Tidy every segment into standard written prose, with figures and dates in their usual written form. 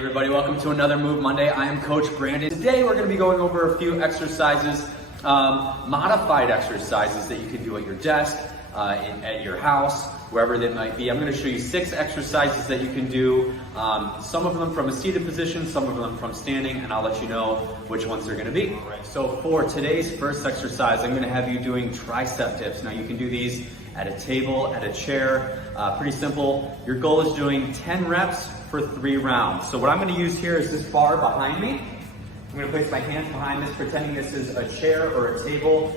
everybody, welcome to another Move Monday. I am Coach Brandon. Today we're going to be going over a few exercises, modified exercises that you can do at your desk, at your house, wherever they might be. I'm going to show you 6 exercises that you can do, some of them from a seated position, some of them from standing, and I'll let you know which ones they're going to be. All right, so for today's first exercise, I'm going to have you doing tricep dips. Now you can do these at a table, at a chair, pretty simple. Your goal is doing 10 reps for 3 rounds. So what I'm going to use here is this bar behind me. I'm going to place my hands behind this, pretending this is a chair or a table,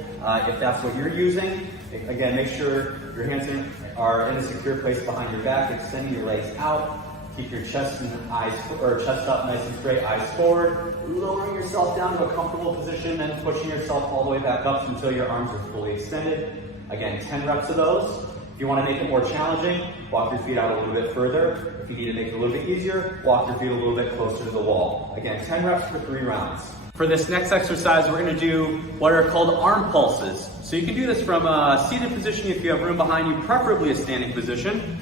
if that's what you're using. Again, make sure your hands are in a secure place behind your back, extending your legs out. Keep your chest and eyes, or chest up nice and straight, eyes forward. Lowering yourself down to a comfortable position and pushing yourself all the way back up until your arms are fully extended. Again, 10 reps of those. If you want to make it more challenging, walk your feet out a little bit further. If you need to make it a little bit easier, walk your feet a little bit closer to the wall. Again, 10 reps for 3 rounds. For this next exercise, we're going to do what are called arm pulses. So you can do this from a seated position if you have room behind you, preferably a standing position.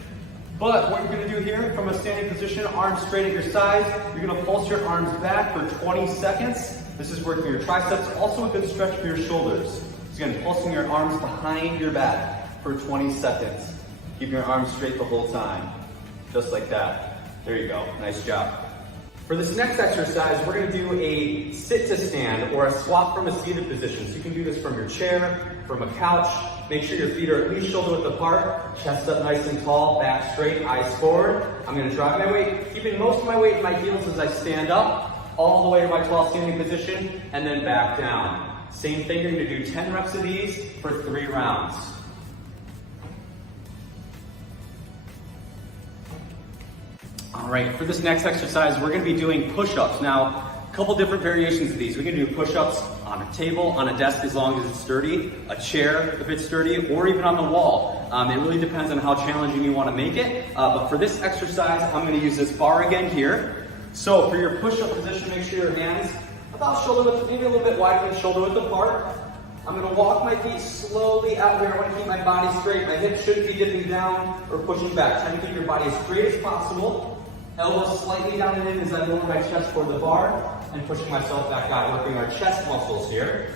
But what you're going to do here, from a standing position, arms straight at your sides, you're going to pulse your arms back for 20 seconds. This is working your triceps, also a good stretch for your shoulders. So again, pulsing your arms behind your back for 20 seconds. Keep your arms straight the whole time, just like that. There you go, nice job. For this next exercise, we're gonna do a sit to stand or a swap from a seated position. So you can do this from your chair, from a couch. Make sure your feet are at least shoulder width apart, chest up nice and tall, back straight, eyes forward. I'm gonna drive my weight, keeping most of my weight in my heels as I stand up, all the way to my 12 standing position, and then back down. Same thing, you're gonna do 10 reps of these for 3 rounds. All right, for this next exercise, we're gonna be doing push-ups. Now, a couple different variations of these. We can do push-ups on a table, on a desk as long as it's sturdy, a chair if it's sturdy, or even on the wall. It really depends on how challenging you wanna make it. But for this exercise, I'm gonna use this bar again here. So for your push-up position, make sure your hands about shoulder width, maybe a little bit wider than shoulder width apart. I'm gonna walk my feet slowly out here. I wanna keep my body straight. My hips shouldn't be dipping down or pushing back. Try to keep your body as straight as possible. Elbows slightly down and in as I lower my chest toward the bar and pushing myself back out, working our chest muscles here.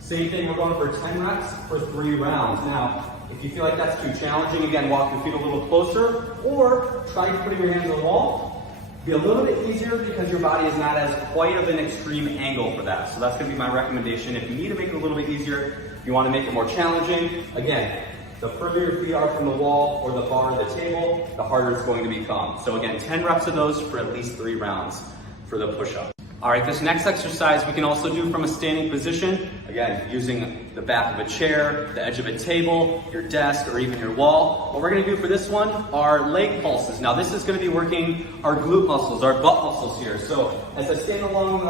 Same thing, we're going for 10 reps for 3 rounds. Now, if you feel like that's too challenging, again, walk your feet a little closer or try putting your hands on the wall. Be a little bit easier because your body is not as quite of an extreme angle for that. So that's gonna be my recommendation. If you need to make it a little bit easier, you wanna make it more challenging, again, the further your feet are from the wall or the bar or the table, the harder it's going to become. So again, 10 reps of those for at least 3 rounds for the push-up. All right, this next exercise we can also do from a standing position. Again, using the back of a chair, the edge of a table, your desk, or even your wall. What we're gonna do for this one are leg pulses. Now this is gonna be working our glute muscles, our butt muscles here. So as I stand along the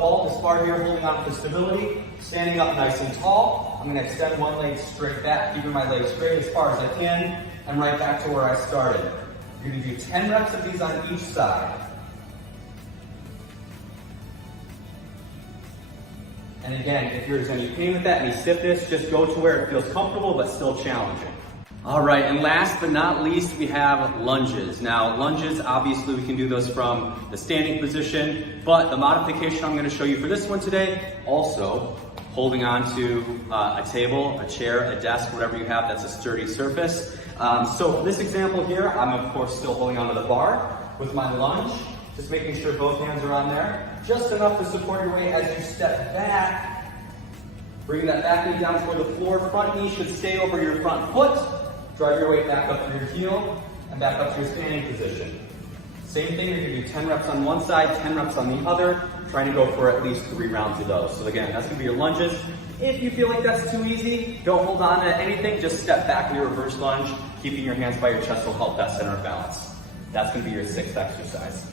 wall, this bar here, holding on for stability, standing up nice and tall, I'm gonna extend one leg straight back, keeping my legs straight as far as I can, and right back to where I started. You're gonna do 10 reps of these on each side. And again, if there's any pain with that, any stiffness, just go to where it feels comfortable but still challenging. All right, and last but not least, we have lunges. Now, lunges, obviously we can do those from the standing position, but the modification I'm gonna show you for this one today, also holding on to a table, a chair, a desk, whatever you have that's a sturdy surface. So for this example here, I'm of course still holding onto the bar with my lunge, just making sure both hands are on there. Just enough to support your weight as you step back. Bring that back knee down toward the floor. Front knee should stay over your front foot. Drive your weight back up to your heel and back up to your standing position. Same thing, you're gonna do 10 reps on one side, 10 reps on the other, trying to go for at least 3 rounds of those. So again, that's gonna be your lunges. If you feel like that's too easy, don't hold on to anything, just step back in your reverse lunge. Keeping your hands by your chest will help that center of balance. That's gonna be your 6th exercise.